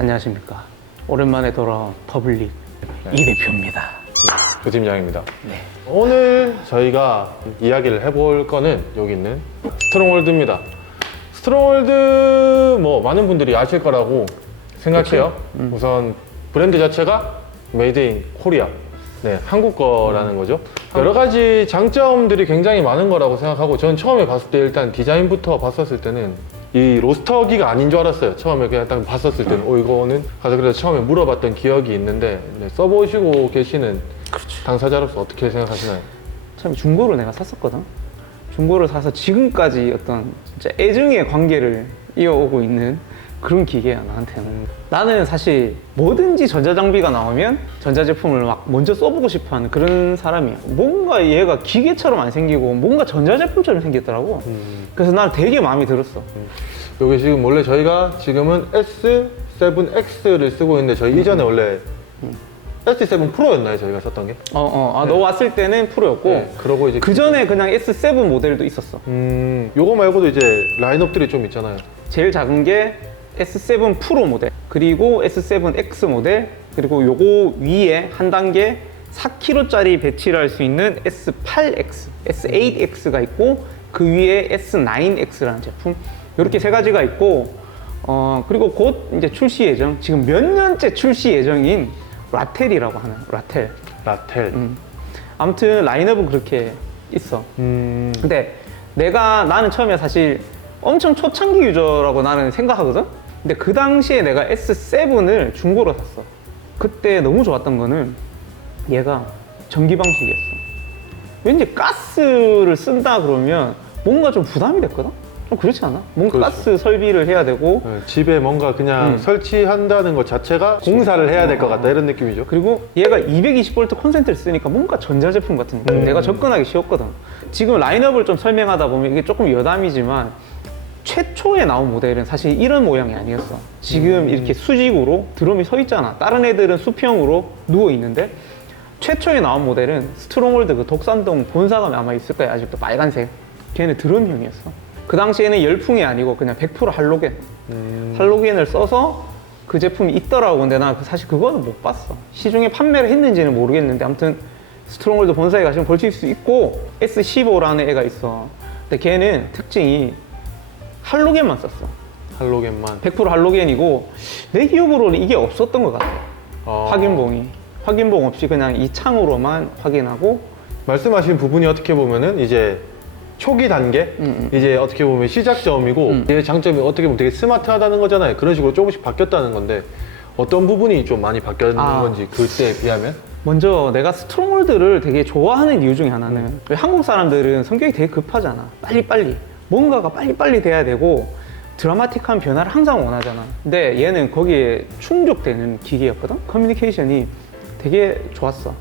안녕하십니까. 오랜만에 돌아온 퍼블릭 이 대표입니다. 조 팀장입니다. 네. 오늘 저희가 이야기를 해볼 거는 여기 있는 스트롱홀드입니다. 스트롱홀드 뭐 많은 분들이 아실 거라고 생각해요. 우선 브랜드 자체가 메이드 인 코리아, 네, 한국 거라는 거죠. 여러 가지 장점들이 굉장히 많은 거라고 생각하고, 저는 처음에 봤을 때 일단 디자인부터 봤었을 때는 이 로스터기가 아닌 줄 알았어요. 처음에 그냥 딱 봤었을 때는 이거는 가서 그래서 처음에 물어봤던 기억이 있는데, 네, 써보시고 계시는 당사자로서 어떻게 생각하시나요? 참 중고로 내가 샀었거든. 중고를 사서 지금까지 어떤 진짜 애증의 관계를 이어오고 있는 그런 기계야, 나한테는. 나는 사실 뭐든지 전자장비가 나오면 전자제품을 막 먼저 써보고 싶어하는 그런 사람이야. 뭔가 얘가 기계처럼 안 생기고 뭔가 전자제품처럼 생겼더라고. 그래서 난 되게 마음에 들었어. 여기 지금 원래 저희가 지금은 S7X를 쓰고 있는데, 저희 이전에 원래 S7 프로였나요? 저희가 썼던 게? 너 왔을 때는 프로였고, 네, 그러고 이제 그 전에 그냥 S7 모델도 있었어. 요거 말고도 이제 라인업들이 좀 있잖아요. 제일 작은 게 S7 프로 모델, 그리고 S7X 모델, 그리고 요거 위에 한 단계 4kg짜리 배치를 할 수 있는 S8X, S8X가 있고, 그 위에 S9X라는 제품, 이렇게 세 가지가 있고, 그리고 곧 이제 출시 예정, 지금 몇 년째 출시 예정인 라텔이라고 하는, 라텔. 라텔. 아무튼 라인업은 그렇게 있어. 근데 나는 처음에 사실 엄청 초창기 유저라고 나는 생각하거든? 근데 그 당시에 내가 S7을 중고로 샀어. 그때 너무 좋았던 거는 얘가 전기 방식이었어. 왠지 가스를 쓴다 그러면 뭔가 좀 부담이 됐거든? 좀 그렇지 않아? 뭔가 그렇죠. 가스 설비를 해야 되고, 네, 집에 뭔가 그냥 설치한다는 것 자체가 공사를 해야 될 것 같다, 이런 느낌이죠. 그리고 얘가 220V 콘센트를 쓰니까 뭔가 전자제품 같은 느낌. 내가 접근하기 쉬웠거든. 지금 라인업을 좀 설명하다 보면 이게 조금 여담이지만, 최초에 나온 모델은 사실 이런 모양이 아니었어. 지금 이렇게 수직으로 드럼이 서 있잖아. 다른 애들은 수평으로 누워 있는데, 최초에 나온 모델은 스트롱홀드 그 독산동 본사가 아마 있을 거야. 아직도 빨간색. 걔는 드럼형이었어. 그 당시에는 열풍이 아니고 그냥 100% 할로겐. 할로겐을 써서 그 제품이 있더라고. 근데 나 사실 그거는 못 봤어. 시중에 판매를 했는지는 모르겠는데, 아무튼 스트롱홀드 본사에 가시면 보실 수 있고, S15라는 애가 있어. 근데 걔는 특징이 할로겐만 썼어. 할로겐만. 100% 할로겐이고, 내 기억으로는 이게 없었던 것 같아. 확인봉 없이 그냥 이 창으로만 확인하고. 말씀하신 부분이 어떻게 보면은 이제 초기 단계? 이제 어떻게 보면 시작점이고, 얘의 장점이 어떻게 보면 되게 스마트하다는 거잖아요. 그런 식으로 조금씩 바뀌었다는 건데, 어떤 부분이 좀 많이 바뀌었는 건지, 그때에 비하면? 먼저 내가 스트롱홀드를 되게 좋아하는 이유 중에 하나는, 왜 한국 사람들은 성격이 되게 급하잖아. 빨리빨리. 뭔가가 빨리빨리 돼야 되고, 드라마틱한 변화를 항상 원하잖아. 근데 얘는 거기에 충족되는 기계였거든? 커뮤니케이션이 되게 좋았어.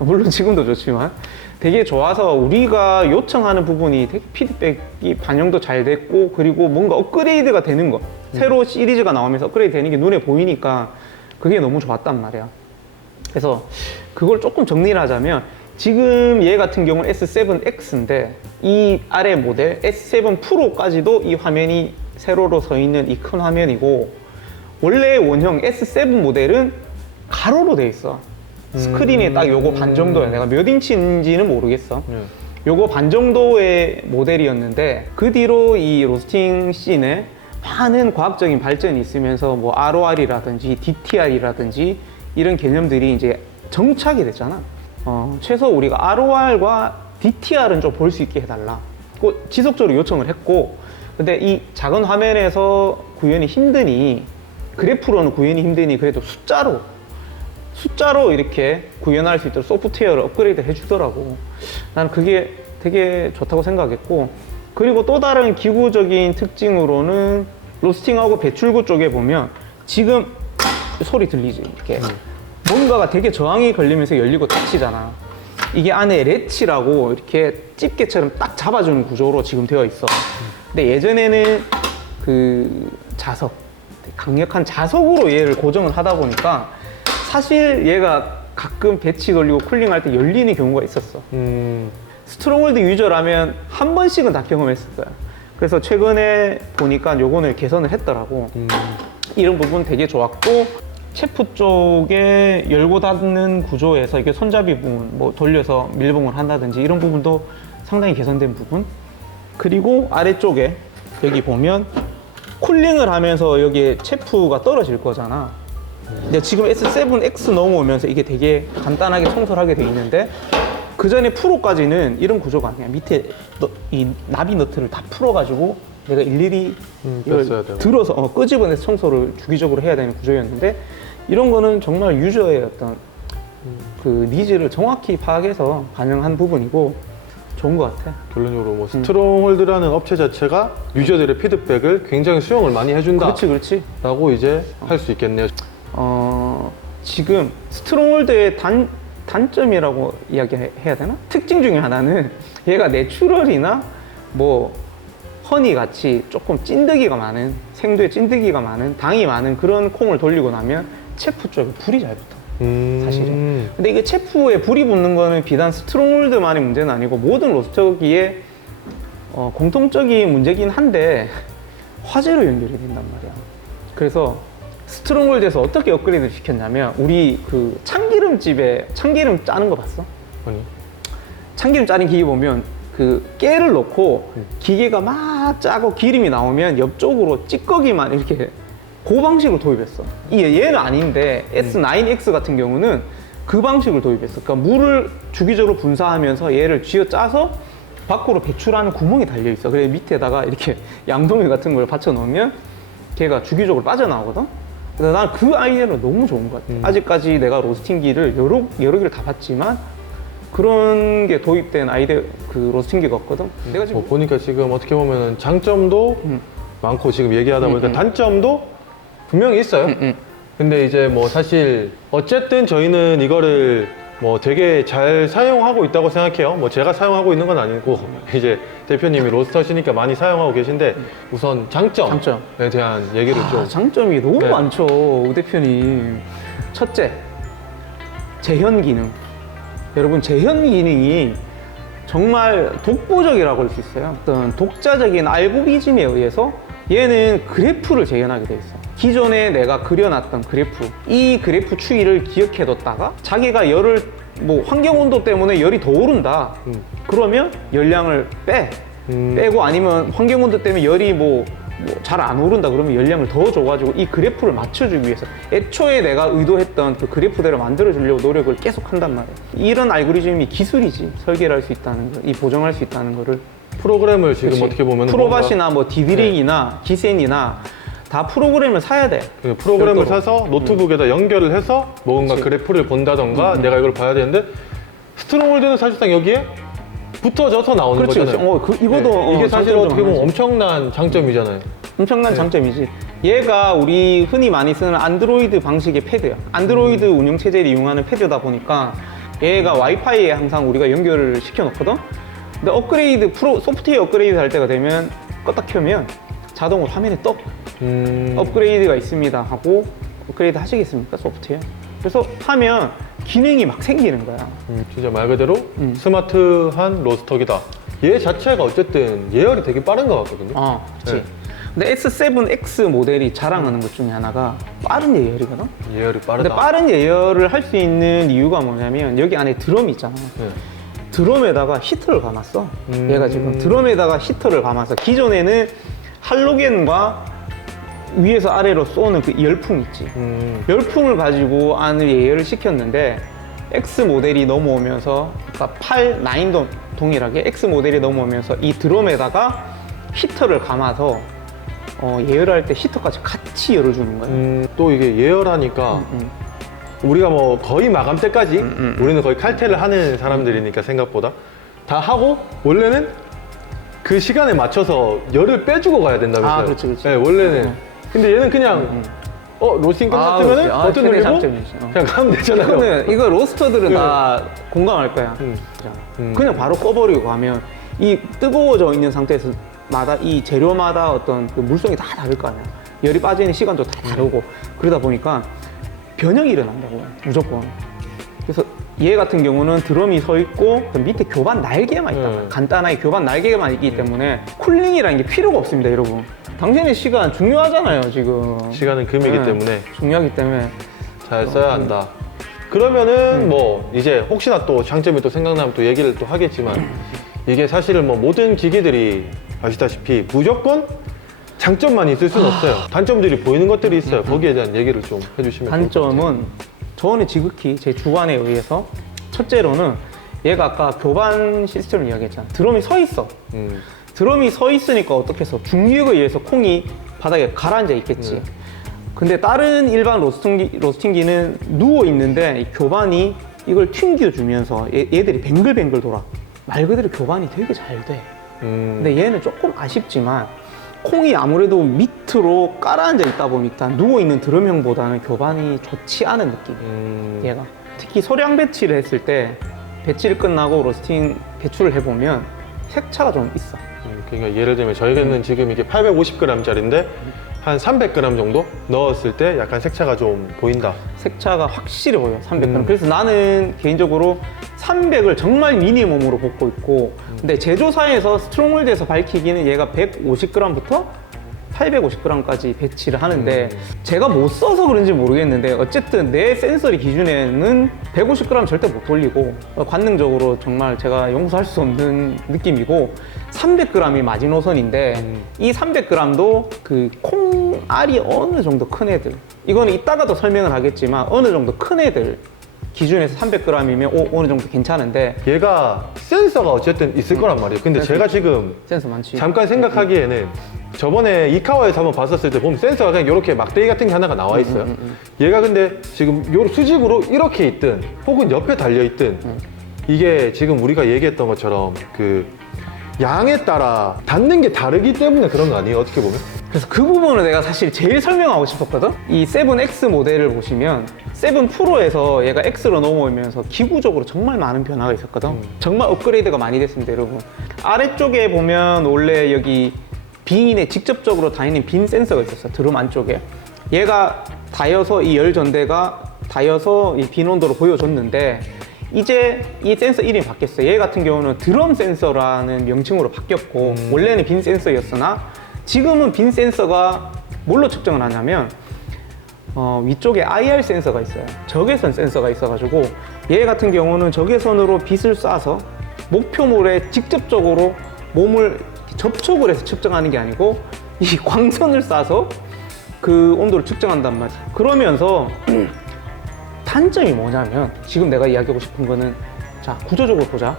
물론 지금도 좋지만 되게 좋아서 우리가 요청하는 부분이 되게 피드백이 반영도 잘 됐고, 그리고 뭔가 업그레이드가 되는 거, 새로 시리즈가 나오면서 업그레이드 되는 게 눈에 보이니까 그게 너무 좋았단 말이야. 그래서 그걸 조금 정리를 하자면, 지금 얘 같은 경우는 S7X인데 이 아래 모델 S7 프로까지도 이 화면이 세로로 서 있는 이 큰 화면이고, 원래 원형 S7 모델은 가로로 돼 있어. 스크린이 딱 요거 반 정도야. 내가 몇 인치인지는 모르겠어. 요거 반 정도의 모델이었는데, 그 뒤로 이 로스팅 씬에 많은 과학적인 발전이 있으면서 뭐 ROR이라든지 DTR이라든지 이런 개념들이 이제 정착이 됐잖아. 최소 우리가 ROR과 DTR은 좀 볼 수 있게 해달라. 지속적으로 요청을 했고, 근데 이 작은 화면에서 구현이 힘드니, 그래프로는 구현이 힘드니 그래도 숫자로 이렇게 구현할 수 있도록 소프트웨어를 업그레이드 해주더라고. 나는 그게 되게 좋다고 생각했고, 그리고 또 다른 기구적인 특징으로는 로스팅하고 배출구 쪽에 보면 지금 소리 들리지? 이렇게 뭔가가 되게 저항이 걸리면서 열리고 닫히잖아. 이게 안에 레치라고 이렇게 집게처럼 딱 잡아주는 구조로 지금 되어 있어. 근데 예전에는 그 자석, 강력한 자석으로 얘를 고정을 하다 보니까 사실 얘가 가끔 배치 걸리고 쿨링할 때 열리는 경우가 있었어. 스트롱홀드 유저라면 한 번씩은 다 경험했을 거야. 그래서 최근에 보니까 요거는 개선을 했더라고. 이런 부분 되게 좋았고, 체프 쪽에 열고 닫는 구조에서 이게 손잡이 부분 뭐 돌려서 밀봉을 한다든지 이런 부분도 상당히 개선된 부분. 그리고 아래쪽에 여기 보면 쿨링을 하면서 여기에 체프가 떨어질 거잖아. 근데 지금 S7X 넘어오면서 이게 되게 간단하게 청소를 하게 돼 있는데, 그 전에 프로까지는 이런 구조가 아니야. 밑에 이 나비 너트를 다 풀어가지고 내가 일일이 이걸 뺐어야 되고. 들어서 끄집어내서 청소를 주기적으로 해야 되는 구조였는데, 이런 거는 정말 유저의 어떤 그 니즈를 정확히 파악해서 반영한 부분이고 좋은 것 같아. 결론적으로 뭐 스트롱홀드라는 업체 자체가 유저들의 피드백을 굉장히 수용을 많이 해준다. 그렇지. 라고 이제 할 수 있겠네요. 지금 스트롱홀드의 단점이라고 이야기해야 되나? 특징 중에 하나는 얘가 내추럴이나 뭐 허니 같이 조금 찐득이가 많은, 생두에 찐득이가 많은, 당이 많은 그런 콩을 돌리고 나면 체프 쪽에 불이 잘 붙어. 사실은. 근데 이게 체프에 불이 붙는 거는 비단 스트롱홀드만의 문제는 아니고 모든 로스터기에 공통적인 문제긴 한데 화재로 연결이 된단 말이야. 그래서 스트롱홀드에서 어떻게 업그레이드를 시켰냐면, 우리 그 참기름집에 참기름 짜는 거 봤어? 아니. 참기름 짜는 기계 보면 그 깨를 넣고 기계가 막 짜고 기름이 나오면 옆쪽으로 찌꺼기만 이렇게 그 방식으로 도입했어. 얘는 아닌데 S9X 같은 경우는 그 방식을 도입했어. 그러니까 물을 주기적으로 분사하면서 얘를 쥐어 짜서 밖으로 배출하는 구멍이 달려 있어. 그래 밑에다가 이렇게 양동이 같은 걸 받쳐 놓으면 걔가 주기적으로 빠져나오거든. 그래서 난 그 아이디어는 너무 좋은 것 같아. 아직까지 내가 로스팅기를 여러 개를 다 봤지만 그런 게 도입된 아이디어 그 로스팅기가 없거든. 내가 지금 보니까 지금 어떻게 보면 장점도 많고 지금 얘기하다 보니까 단점도 분명히 있어요. 근데 이제 뭐 사실 어쨌든 저희는 이거를 뭐 되게 잘 사용하고 있다고 생각해요. 뭐 제가 사용하고 있는 건 아니고 이제 대표님이 로스터시니까 많이 사용하고 계신데, 우선 장점에 대한 얘기를 좀. 장점이 너무 네. 많죠, 우 대표님. 첫째, 재현 기능. 여러분, 재현 기능이 정말 독보적이라고 할 수 있어요. 어떤 독자적인 알고리즘에 의해서 얘는 그래프를 재현하게 돼 있어. 기존에 내가 그려놨던 그래프, 이 그래프 추이를 기억해뒀다가 자기가 열을 뭐 환경 온도 때문에 열이 더 오른다. 그러면 열량을 빼고, 아니면 환경 온도 때문에 열이 뭐 잘 안 오른다 그러면 열량을 더 줘가지고 이 그래프를 맞춰주기 위해서 애초에 내가 의도했던 그 그래프대로 만들어주려고 노력을 계속 한단 말이에요. 이런 알고리즘이 기술이지, 설계를 할 수 있다는 거, 이 보정할 수 있다는 거를. 프로그램을 지금 그치. 어떻게 보면 프로밭이나 뭐 디드링이나 기센이나 다 프로그램을 사야 돼. 프로그램을 별도로. 사서 노트북에다 연결을 해서 뭔가 그치. 그래프를 본다던가 내가 이걸 봐야 되는데, 스트롱홀드는 사실상 여기에 붙어져서 나오는 그렇지, 거잖아요. 그렇지. 이거도 이게 사실 장점이 어떻게 보면 많아지. 엄청난 장점이잖아요. 엄청난 장점이지. 얘가 우리 흔히 많이 쓰는 안드로이드 방식의 패드야. 안드로이드 운영 체제를 이용하는 패드다 보니까 얘가 와이파이에 항상 우리가 연결을 시켜 놓거든. 근데 업그레이드 소프트웨어 업그레이드 할 때가 되면 껐다 켜면 자동으로 화면에 떠. 업그레이드가 있습니다 하고 업그레이드 하시겠습니까, 소프트웨어? 그래서 하면 기능이 막 생기는 거야. 진짜 말 그대로 스마트한 로스터기다. 얘 자체가 어쨌든 예열이 되게 빠른 것 같거든요. 그렇지. 네. 근데 S7X 모델이 자랑하는 것 중에 하나가 빠른 예열이거든. 예열이 빠르다. 근데 빠른 예열을 할 수 있는 이유가 뭐냐면 여기 안에 드럼이 있잖아. 네. 드럼에다가 히터를 감았어. 얘가 지금 드럼에다가 히터를 감아서, 기존에는 할로겐과 위에서 아래로 쏘는 그 열풍 있지. 열풍을 가지고 안을 예열을 시켰는데, X 모델이 넘어오면서, 그러니까 9도 동일하게 X 모델이 넘어오면서 이 드럼에다가 히터를 감아서 예열할 때 히터까지 같이 열어주는 거야. 또 이게 예열하니까 우리가 뭐 거의 마감 때까지 우리는 거의 칼퇴를 하는 사람들이니까 생각보다 다 하고, 원래는 그 시간에 맞춰서 열을 빼주고 가야 된다면서요. 그렇지, 그렇지. 네, 원래는. 근데 얘는 그냥 로스팅 끝났으면은 버튼 최대 누르고 장점이지. 그냥 가면 되잖아요. 이거 로스터들은 네. 다 공감할 거야. 그냥 바로 꺼버리고 가면 이 뜨거워져 있는 상태에서 마다 이 재료마다 어떤 그 물성이 다 다를 거 아니야. 열이 빠지는 시간도 다 다르고 그러다 보니까 변형이 일어난다고, 무조건. 그래서 얘 같은 경우는 드럼이 서 있고 그 밑에 교반 날개만 있단 말이에요. 네. 간단하게 교반 날개만 있기 때문에 쿨링이라는 게 필요가 없습니다, 여러분. 당신의 시간 중요하잖아요, 지금. 시간은 금이기 네. 때문에 중요하기 때문에. 잘 써야 한다. 그러면은 뭐 이제 혹시나 또 장점이 또 생각나면 또 얘기를 또 하겠지만 이게 사실은 뭐 모든 기기들이 아시다시피 무조건 장점만 있을 수는 없어요. 단점들이 보이는 것들이 있어요. 거기에 대한 얘기를 좀 해주시면 단점은 저는 지극히 제 주관에 의해서 첫째로는 얘가 아까 교반 시스템을 이야기했잖아. 드럼이 서 있어. 드럼이 서 있으니까 어떻게 해서 중력에 의해서 콩이 바닥에 가라앉아 있겠지. 근데 다른 일반 로스팅기는 누워 있는데 이 교반이 이걸 튕겨주면서 얘들이 뱅글뱅글 돌아. 말 그대로 교반이 되게 잘 돼. 근데 얘는 조금 아쉽지만 콩이 아무래도 밑으로 깔아앉아 있다 보니까 누워있는 드럼형보다는 교반이 좋지 않은 느낌. 얘가. 특히 소량 배치를 했을 때 배치를 끝나고 로스팅 배출을 해보면 색차가 좀 있어. 그러니까 예를 들면 저희는 지금 이게 850g짜리인데 한 300g 정도 넣었을 때 약간 색차가 좀 보인다. 색차가 확실히 보여, 300g. 그래서 나는 개인적으로 300을 정말 미니멈으로 볶고 있고, 근데 제조사에서 스트롱홀드에서 밝히기는 얘가 150g부터 850g까지 배치를 하는데 제가 못 써서 그런지 모르겠는데 어쨌든 내 센서리 기준에는 150g 절대 못 돌리고 관능적으로 정말 제가 용서할 수 없는 느낌이고 300g이 마지노선인데 이 300g도 그 콩알이 어느 정도 큰 애들, 이거는 이따가도 설명을 하겠지만 어느 정도 큰 애들 기준에서 300g이면 어느 정도 괜찮은데 얘가 센서가 어쨌든 있을 거란 말이에요. 근데 센서 제가 지금 센서 많지. 잠깐 생각하기에는 저번에 이카와에서 한번 봤었을 때 보면 센서가 그냥 이렇게 막대기 같은 게 하나가 나와 있어요. 얘가 근데 지금 요 수직으로 이렇게 있든 혹은 옆에 달려 있든 이게 지금 우리가 얘기했던 것처럼 그 양에 따라 닿는 게 다르기 때문에 그런 거 아니에요? 어떻게 보면? 그래서 그 부분을 내가 사실 제일 설명하고 싶었거든? 이 7X 모델을 보시면 7 프로에서 얘가 X로 넘어오면서 기구적으로 정말 많은 변화가 있었거든? 정말 업그레이드가 많이 됐습니다, 여러분. 아래쪽에 보면 원래 여기 빈에 직접적으로 다니는 빈 센서가 있었어, 드럼 안쪽에. 얘가 닿여서 이 열 전대가 닿여서 이 빈 온도를 보여줬는데 이제 이 센서 이름이 바뀌었어요. 얘 같은 경우는 드럼 센서라는 명칭으로 바뀌었고 원래는 빈 센서였으나 지금은 빈 센서가 뭘로 측정을 하냐면 위쪽에 IR 센서가 있어요. 적외선 센서가 있어가지고 얘 같은 경우는 적외선으로 빛을 쏴서 목표물에 직접적으로 몸을 접촉을 해서 측정하는 게 아니고 이 광선을 쏴서 그 온도를 측정한단 말이야. 그러면서 단점이 뭐냐면 지금 내가 이야기하고 싶은 거는 자 구조적으로 보자.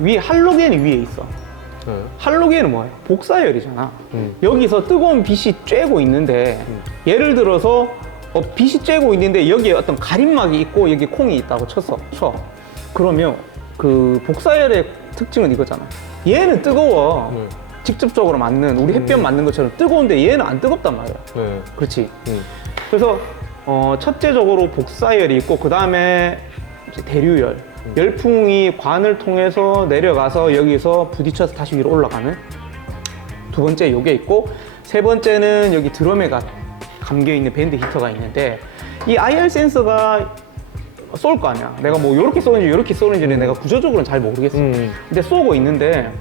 위에 할로겐이 위에 있어. 네. 할로겐은 뭐예요? 복사열이잖아. 여기서 뜨거운 빛이 쬐고 있는데 예를 들어서 빛이 쬐고 있는데 여기에 어떤 가림막이 있고 여기 콩이 있다고 쳐. 그러면 그 복사열의 특징은 이거잖아. 얘는 뜨거워. 직접적으로 맞는 우리 햇볕 맞는 것처럼 뜨거운데 얘는 안 뜨겁단 말이야. 네. 그렇지. 그래서 첫째적으로 복사열이 있고 그 다음에 대류열. 열풍이 관을 통해서 내려가서 여기서 부딪혀서 다시 위로 올라가는 두 번째 요게 있고 세 번째는 여기 드럼에 감겨있는 밴드 히터가 있는데 이 IR 센서가 쏠 거 아니야. 내가 뭐 이렇게 쏘는지 이렇게 쏘는지는 내가 구조적으로는 잘 모르겠어. 근데 쏘고 있는데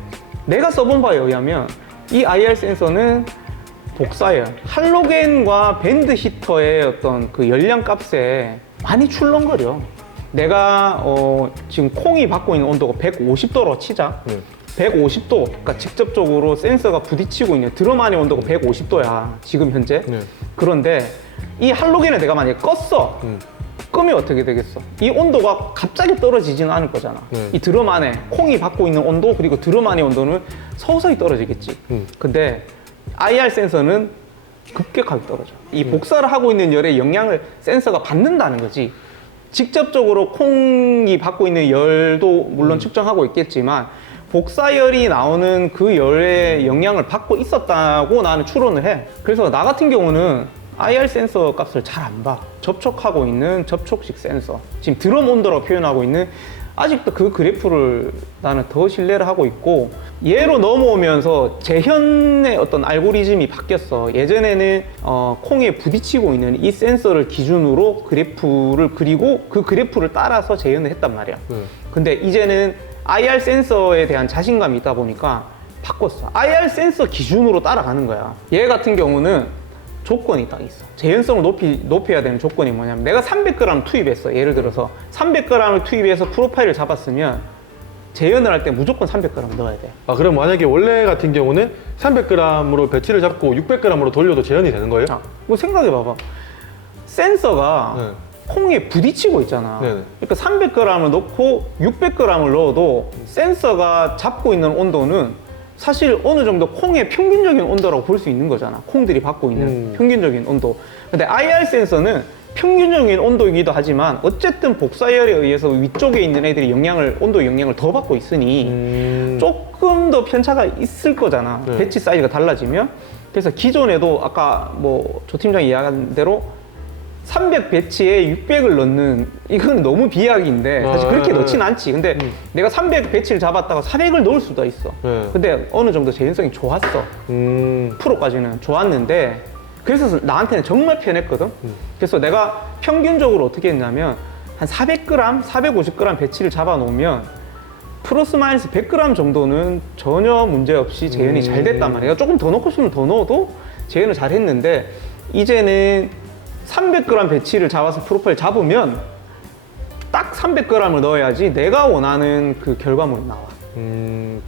내가 써본 바에 의하면 이 IR 센서는 복사열, 할로겐과 밴드 히터의 어떤 그 열량 값에 많이 출렁거려. 내가 지금 콩이 받고 있는 온도가 150도로 치자. 150도, 그러니까 직접적으로 센서가 부딪히고 있는 드럼 안의 온도가 150도야 지금 현재. 그런데 이 할로겐을 내가 만약에 껐어. 끄면 어떻게 되겠어? 이 온도가 갑자기 떨어지지는 않을 거잖아. 이 드럼 안에 콩이 받고 있는 온도 그리고 드럼 안의 온도는 서서히 떨어지겠지. 근데 IR 센서는 급격하게 떨어져. 이 복사를 하고 있는 열의 영향을 센서가 받는다는 거지. 직접적으로 콩이 받고 있는 열도 물론 측정하고 있겠지만 복사열이 나오는 그 열의 영향을 받고 있었다고 나는 추론을 해. 그래서 나 같은 경우는 IR 센서 값을 잘 안 봐. 접촉하고 있는 접촉식 센서, 지금 드럼 온도라고 표현하고 있는 아직도 그 그래프를 나는 더 신뢰를 하고 있고, 얘로 넘어오면서 재현의 어떤 알고리즘이 바뀌었어. 예전에는 콩에 부딪히고 있는 이 센서를 기준으로 그래프를 그리고 그 그래프를 따라서 재현을 했단 말이야. 근데 이제는 IR 센서에 대한 자신감이 있다 보니까 바꿨어. IR 센서 기준으로 따라가는 거야. 얘 같은 경우는 조건이 딱 있어. 재현성을 높여야 되는 조건이 뭐냐면, 내가 300g 투입했어. 예를 들어서 300g을 투입해서 프로파일을 잡았으면 재현을 할 때 무조건 300g 넣어야 돼. 아, 그럼 만약에 원래 같은 경우는 300g으로 배치를 잡고 600g으로 돌려도 재현이 되는 거예요? 자, 뭐 생각해봐봐. 센서가 네. 콩에 부딪히고 있잖아. 네네. 그러니까 300g을 넣고 600g을 넣어도 센서가 잡고 있는 온도는 사실 어느 정도 콩의 평균적인 온도라고 볼 수 있는 거잖아. 콩들이 받고 있는 평균적인 온도. 근데 IR 센서는 평균적인 온도이기도 하지만 어쨌든 복사열에 의해서 위쪽에 있는 애들이 온도 영향을 더 받고 있으니 조금 더 편차가 있을 거잖아. 네. 배치 사이즈가 달라지면. 그래서 기존에도 아까 뭐 조 팀장이 이야기한 대로 300 배치에 600을 넣는, 이건 너무 비약인데 사실 그렇게 넣진 않지. 근데 내가 300 배치를 잡았다가 400을 넣을 수도 있어. 네. 근데 어느 정도 재현성이 좋았어. 프로까지는 좋았는데, 그래서 나한테는 정말 편했거든. 그래서 내가 평균적으로 어떻게 했냐면 한 400g, 450g 배치를 잡아 놓으면 플러스 마이너스 100g 정도는 전혀 문제 없이 재현이 잘 됐단 말이야. 내가 조금 더 넣고 싶으면 더 넣어도 재현을 잘 했는데, 이제는 300g 배치를 잡아서 프로파일 잡으면 딱 300g을 넣어야지 내가 원하는 그 결과물이 나와.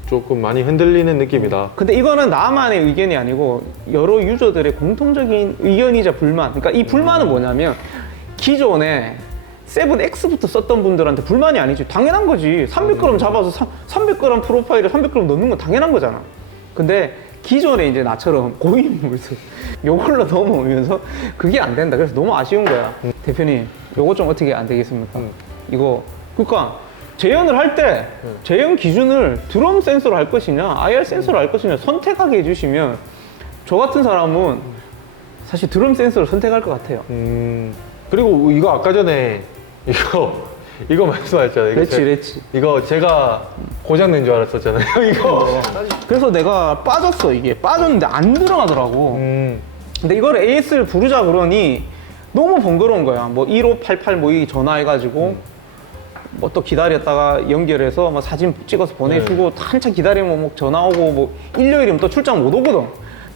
조금 많이 흔들리는 느낌이다. 근데 이거는 나만의 의견이 아니고 여러 유저들의 공통적인 의견이자 불만. 그러니까 이 불만은 뭐냐면, 기존에 7X부터 썼던 분들한테 불만이 아니지. 당연한 거지. 300g 잡아서 300g 프로파일에 300g 넣는 건 당연한 거잖아. 근데 기존에 이제 나처럼 고인물들 요걸로 넘어오면서 그게 안 된다. 그래서 너무 아쉬운 거야. 대표님, 요거 좀 어떻게 안 되겠습니까? 이거, 그러니까 재현을 할 때 재현 기준을 드럼 센서로 할 것이냐 IR 센서로 할 것이냐 선택하게 해주시면, 저 같은 사람은 사실 드럼 센서를 선택할 것 같아요. 그리고 이거 아까 전에 이거 말씀하셨잖아요. 렛지. 이거 제가 고장낸 줄 알았었잖아요. 이거. 그래서 내가 빠졌어. 이게 빠졌는데 안 들어가더라고. 근데 이걸 AS를 부르자 그러니 너무 번거로운 거야. 뭐 1588 뭐 이 전화해가지고 뭐 또 기다렸다가 연결해서 뭐 사진 찍어서 보내주고 한참 기다리면 뭐 전화 오고, 뭐 일요일이면 또 출장 못 오거든.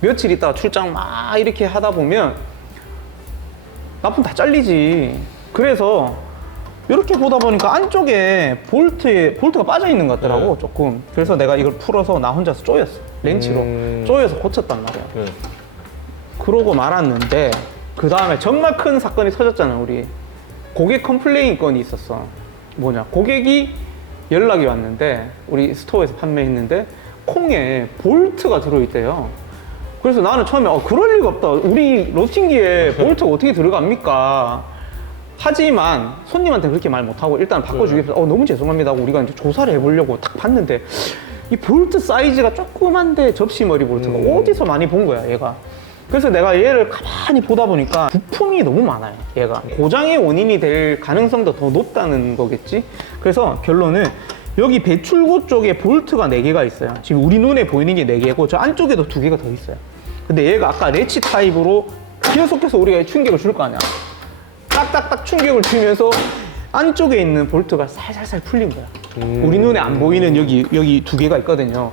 며칠 있다가 출장 막 이렇게 하다 보면 납품 다 잘리지. 그래서 이렇게 보다 보니까 안쪽에 볼트가 빠져 있는 것 같더라고. 조금. 그래서 내가 이걸 풀어서 나 혼자서 조였어. 렌치로 조여서 고쳤단 말이야. 그러고 말았는데, 그 다음에 정말 큰 사건이 터졌잖아. 우리 고객 컴플레인 건이 있었어. 뭐냐, 고객이 연락이 왔는데, 우리 스토어에서 판매했는데 콩에 볼트가 들어있대요. 그래서 나는 처음에 그럴 리가 없다. 우리 로스팅기에 볼트가 어떻게 들어갑니까? 하지만 손님한테 그렇게 말 못하고 일단 바꿔주기 위해서 너무 죄송합니다 하고 우리가 이제 조사를 해보려고 딱 봤는데, 이 볼트 사이즈가 조그만데 접시머리 볼트가 어디서 많이 본 거야, 얘가. 그래서 내가 얘를 가만히 보다 보니까 부품이 너무 많아요, 얘가. 고장의 원인이 될 가능성도 더 높다는 거겠지. 그래서 결론은 여기 배출구 쪽에 볼트가 4개가 있어요. 지금 우리 눈에 보이는 게 4개고 저 안쪽에도 2개가 더 있어요. 근데 얘가 아까 레치 타입으로 계속해서 우리가 충격을 줄 거 아니야. 딱딱딱 충격을 주면서 안쪽에 있는 볼트가 살살살 풀린 거야. 우리 눈에 안 보이는 여기 2개가 있거든요.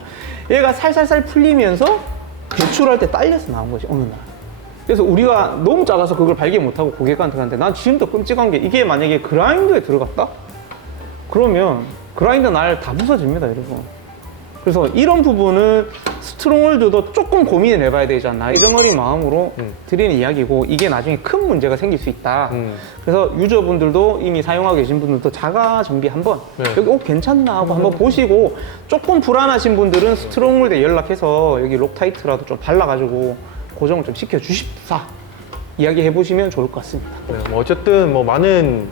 얘가 살살살 풀리면서 배출할 때 딸려서 나온 거지, 어느 날. 그래서 우리가 너무 작아서 그걸 발견 못하고 고객한테 갔는데, 난 지금도 끔찍한 게, 이게 만약에 그라인더에 들어갔다? 그러면 그라인더 날 다 부서집니다, 여러분. 그래서 이런 부분은 스트롱홀드도 조금 고민을 해봐야 되지 않나, 이런 어린 마음으로 드리는 이야기고, 이게 나중에 큰 문제가 생길 수 있다. 그래서 유저분들도 이미 사용하고 계신 분들도 자가 정비 한번 여기 옷 괜찮나 하고 한번 보시고, 조금 불안하신 분들은 스트롱홀드에 연락해서 여기 록타이트라도 좀 발라가지고 고정을 좀 시켜주십사 이야기 해보시면 좋을 것 같습니다. 뭐 어쨌든 뭐 많은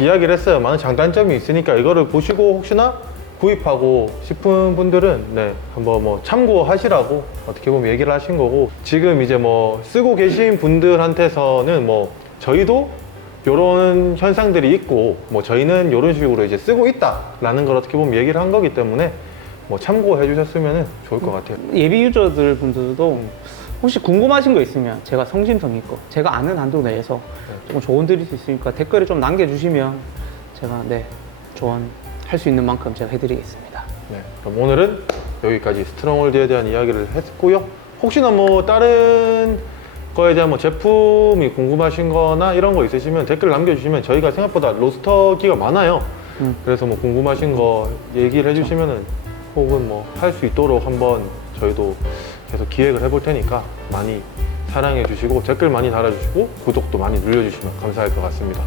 이야기를 했어요. 많은 장단점이 있으니까 이거를 보시고 혹시나 구입하고 싶은 분들은 한번 뭐 참고하시라고 어떻게 보면 얘기를 하신 거고, 지금 이제 뭐 쓰고 계신 분들한테서는 뭐 저희도 이런 현상들이 있고 뭐 저희는 이런 식으로 이제 쓰고 있다라는 걸 어떻게 보면 얘기를 한 거기 때문에 뭐 참고해 주셨으면 좋을 것 같아요. 예비 유저들 분들도 혹시 궁금하신 거 있으면 제가 성심성 있고 제가 아는 한도 내에서 조금 조언 드릴 수 있으니까 댓글을 좀 남겨주시면 제가 조언할 수 있는 만큼 제가 해드리겠습니다. 네, 그럼 오늘은 여기까지 스트롱홀드에 대한 이야기를 했고요. 혹시나 뭐 다른 거에 대한 뭐 제품이 궁금하신 거나 이런 거 있으시면 댓글 남겨주시면 저희가 생각보다 로스터기가 많아요. 그래서 뭐 궁금하신 거 얘기를 해주시면은 혹은 뭐 할 수 있도록 한번 저희도 계속 기획을 해볼 테니까 많이 사랑해 주시고 댓글 많이 달아주시고 구독도 많이 눌러주시면 감사할 것 같습니다.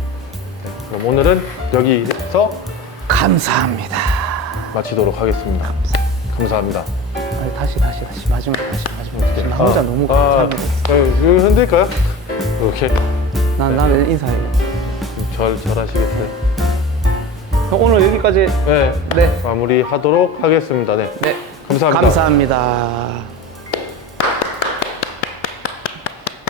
네, 그럼 오늘은 여기서 감사합니다. 마치도록 하겠습니다. 감사합니다. 아니, 다시 마지막. 나 혼자 너무 감사합니다. 여기 흔들까요? 이렇게 나는 인사해. 절하시겠어요? 오늘 여기까지. 네, 네. 마무리하도록 하겠습니다. 네, 네. 감사합니다. 감사합니다.